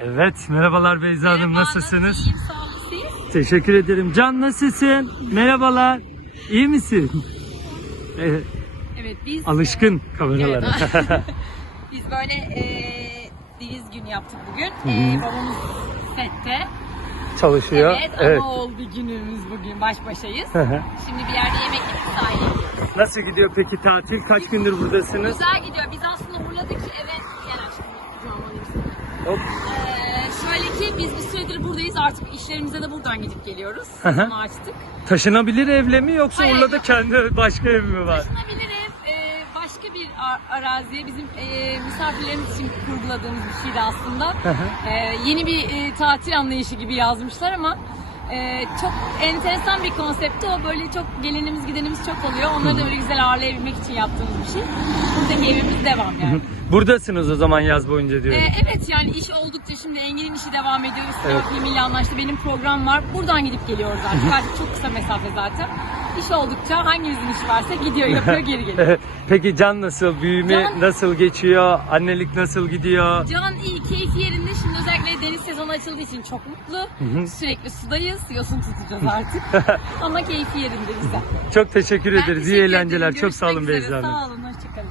Evet, merhabalar Beyza Hanım, Merhaba, nasılsınız? İyiyim, sağ olun. Siz? Teşekkür ederim. Can nasılsın? Merhabalar. İyi misin? Evet, biz alışkın kameralara. biz böyle e, deniz günü yaptık bugün. E, babamız sette. Çalışıyor. Evet, Evet. ama oldu günümüz bugün. Baş başayız. Hı hı. Şimdi bir yerde yemek yedik sahile. Nasıl gidiyor peki tatil? Kaç gündür buradasınız? Güzel gidiyor. Biz aslında uğradık eve. Alayım seni. Hop. Biz bir süredir buradayız. Artık işlerimize de buradan gidip geliyoruz. Onu açtık. Taşınabilir evle mi yoksa Hayır, Urla'da yok. kendi başka ev mi var? Taşınabilir ev e, başka bir a- araziye bizim e, misafirlerimiz için kurguladığımız bir şeydi aslında. E, yeni bir e, tatil anlayışı gibi yazmışlar ama e, çok enteresan bir konsepti o. Böyle çok gelenimiz gidenimiz çok oluyor. Onları da böyle güzel ağırlayabilmek için yaptığımız bir şey. Buradaki evimiz devam yani. Buradasınız o zaman yaz boyunca diyorum. E, evet yani iş oldukça şimdi Engin'in işi devam ediyor. Üstüne Evet. anlaştı. Benim program var. Buradan gidip geliyoruz artık. Artık çok kısa mesafe zaten. İş oldukça hangimizin işi varsa gidiyor yapıyor geri geliyor. Peki Can nasıl? Büyüme Can- nasıl geçiyor? Annelik nasıl gidiyor? Can iyi, keyfi yerinde. Şimdi özellikle deniz sezonu açıldığı için çok mutlu. Sürekli sudayız. Yosun tutacağız artık. Ama keyfi yerinde güzel. Çok teşekkür Ben ederiz. İyi teşekkür eğlenceler. ederim. Çok sağ olun Görüşmek Beyza üzere. Hanım. Sağ olun. Hoşçakalın.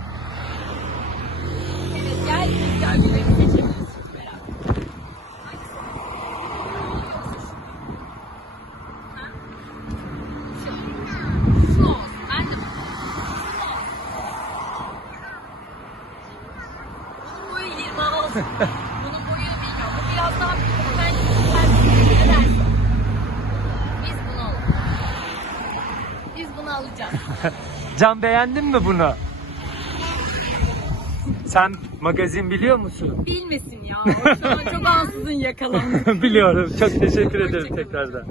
Evet gel. Gel bir resim seçebiliriz şimdi beraber. Ha? Şu. Şu olsun. Ben de Bunun boyu 26. Bunun boyu bilmiyorum. Bu biraz daha büyük. Ben, ben ne dersin? Biz bunu alalım. Biz bunu alacağız. Can beğendin mi bunu? Sen magazin biliyor musun? Bilmesin ya. Şu an çok ansızın yakalandı. Biliyorum. Çok teşekkür ederim tekrardan.